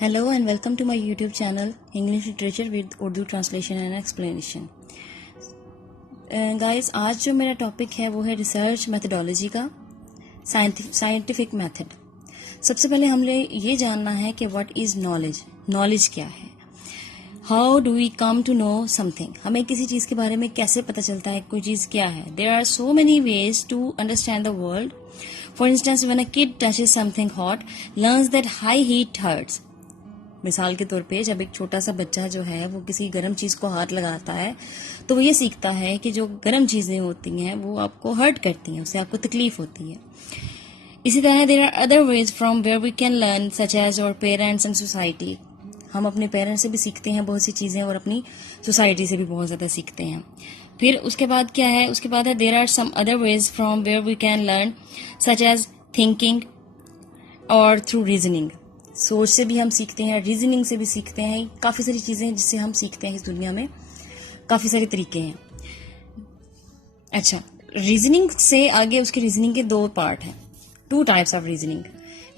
Hello and welcome to my YouTube channel English Literature with Urdu Translation and Explanation. Guys, आज जो मेरा topic है वो है रिसर्च मेथडोलॉजी का साइंटिफिक मेथड. सबसे पहले हमने ये जानना है कि व्हाट इज नॉलेज. नॉलेज क्या है? How do we come to know something. हमें किसी चीज के बारे में कैसे पता चलता है कोई चीज क्या है. There are so many ways to understand the world. For instance, when a kid touches something hot, learns that high heat hurts. मिसाल के तौर पे जब एक छोटा सा बच्चा जो है वो किसी गर्म चीज को हाथ लगाता है तो वो ये सीखता है कि जो गर्म चीजें होती हैं वो आपको हर्ट करती हैं, उससे आपको तकलीफ होती है. इसी तरह there are other ways from where we can learn, such as our parents and society. हम अपने पेरेंट्स से भी सीखते हैं बहुत सी चीजें और अपनी सोसाइटी से भी बहुत ज्यादा सीखते हैं. फिर उसके बाद क्या है? उसके बाद है there are some other ways from where we can learn, such as thinking और थ्रू रीजनिंग. सोच से भी हम सीखते हैं, रीजनिंग से भी सीखते हैं. काफी सारी चीजें हैं जिससे हम सीखते हैं. इस दुनिया में काफी सारे तरीके हैं. अच्छा, रीजनिंग से आगे उसके रीजनिंग के दो पार्ट हैं. Two types of reasoning,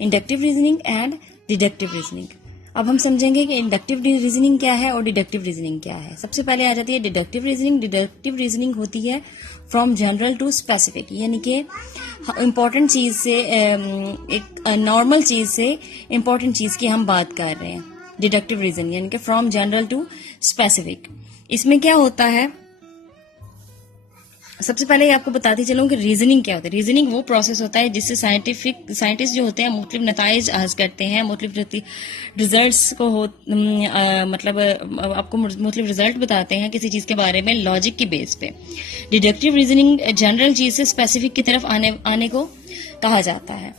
inductive reasoning and deductive reasoning. अब हम समझेंगे कि इंडक्टिव रीजनिंग क्या है और डिडक्टिव रीजनिंग क्या है. सबसे पहले आ जाती है डिडक्टिव रीजनिंग. डिडक्टिव रीजनिंग होती है फ्रॉम जनरल टू स्पेसिफिक, यानी कि इम्पोर्टेंट चीज से, एक नॉर्मल चीज से इम्पोर्टेंट चीज की हम बात कर रहे हैं. डिडक्टिव रीजनिंग यानी कि फ्रॉम जनरल टू स्पेसिफिक. इसमें क्या होता है? सबसे पहले आपको बताती चलूं कि रीजनिंग क्या होता है. रीजनिंग वो प्रोसेस होता है जिससे साइंटिस्ट जो होते हैं मुख्तलिफ नताइज हासिल करते हैं, मुख्तलिफ रिजल्ट्स को मतलब आपको मुख्तलिफ रिजल्ट बताते हैं किसी चीज के बारे में लॉजिक की बेस पे. डिडक्टिव रीजनिंग जनरल चीज से स्पेसिफिक की तरफ आने को कहा जाता है.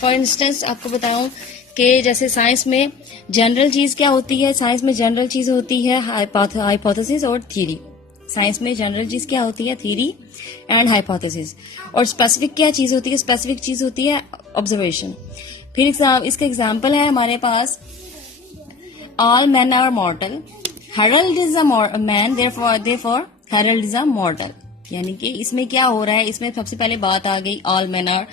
फॉर इंस्टेंस आपको बताऊं कि जैसे साइंस में जनरल चीज क्या होती है? साइंस में जनरल चीज होती है हाइपोथेसिस और थ्योरी. साइंस में जनरल चीज क्या होती है? Theory and hypothesis. और स्पेसिफिक क्या चीज होती है? स्पेसिफिक चीज होती है ऑब्जर्वेशन. फिर इसका एग्जांपल है हमारे पास, all man are mortal, Harold is a man, therefore Harold is a mortal. यानी कि इसमें क्या हो रहा है? इसमें सबसे पहले बात आ गई ऑल मैन आर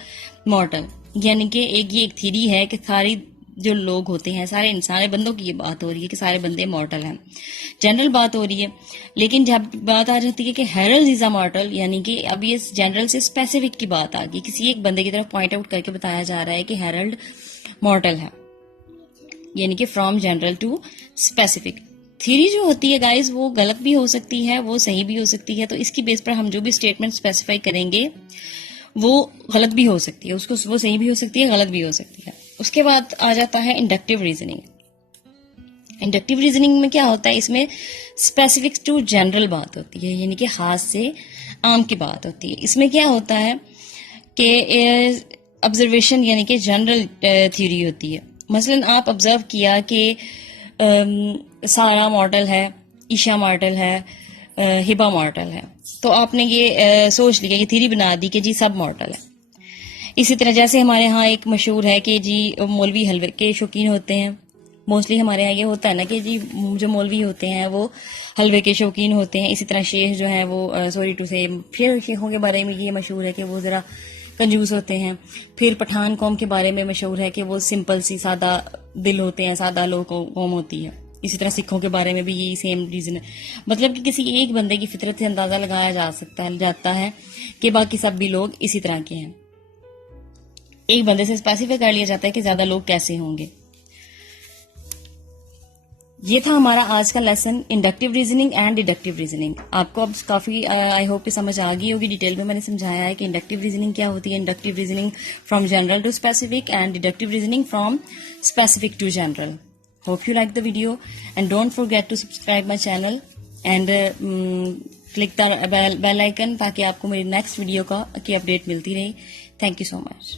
मॉर्टल, यानी कि एक थ्योरी है कि सारी जो लोग होते हैं, सारे बंदों की ये बात हो रही है कि सारे बंदे मॉर्टल हैं. जनरल बात हो रही है. लेकिन जब बात आ जाती है कि हेरल्ड इज अ मॉर्टल, यानी कि अब ये जनरल से स्पेसिफिक की बात आ गई. किसी एक बंदे की तरफ पॉइंट आउट करके बताया जा रहा है कि हेरल्ड मॉर्टल है, यानी कि from general to specific. Theory जो होती है गाइज वो गलत भी हो सकती है, वो सही भी हो सकती है. तो इसकी बेस पर हम जो भी स्टेटमेंट स्पेसिफाई करेंगे वो गलत भी हो सकती है, उसको वो सही भी हो सकती है, गलत भी हो सकती है. उसके बाद आ जाता है इंडक्टिव रीजनिंग. इंडक्टिव रीजनिंग में क्या होता है? इसमें स्पेसिफिक टू जनरल बात होती है, यानी कि खास से आम की बात होती है. इसमें क्या होता है कि ऑब्जर्वेशन यानी कि जनरल थ्योरी होती है. मसलन आप ऑब्जर्व किया कि सारा मॉर्टल है, ईशा मॉर्टल है, हिबा मॉर्टल है, तो आपने ये सोच लिया, ये थ्योरी बना दी कि जी सब मॉर्टल है. इसी तरह जैसे हमारे यहाँ एक मशहूर है कि जी मौलवी हलवे के शौकीन होते हैं. मोस्टली हमारे यहाँ ये होता है ना कि जी जो मौलवी होते हैं वो हलवे के शौकीन होते हैं. इसी तरह शेख जो है वो सॉरी टू से, फिर शेखों के बारे में ये मशहूर है कि वो जरा कंजूस होते हैं. फिर पठान कौम के बारे में मशहूर है कि वो सिंपल सी सादा दिल होते हैं, सादा लोग कौम होती है. इसी तरह सिखों के बारे में भी यही सेम रीजन है. मतलब कि किसी एक बंदे की फितरत से अंदाजा लगाया जाता है कि बाकी सब भी लोग इसी तरह के हैं. एक बंदे से स्पेसिफाई कर लिया जाता है कि ज्यादा लोग कैसे होंगे. ये था हमारा आज का lesson, inductive reasoning and deductive reasoning. आपको अब काफी आई होप कि समझ आ गई होगी. डिटेल में मैंने समझाया है कि इंडक्टिव रीजनिंग क्या होती है, inductive reasoning from general to specific and deductive reasoning from specific to general. Hope you like the video and don't forget to subscribe my channel and click the bell icon ताकि आपको मेरी next video की update मिलती रहे. Thank you so much.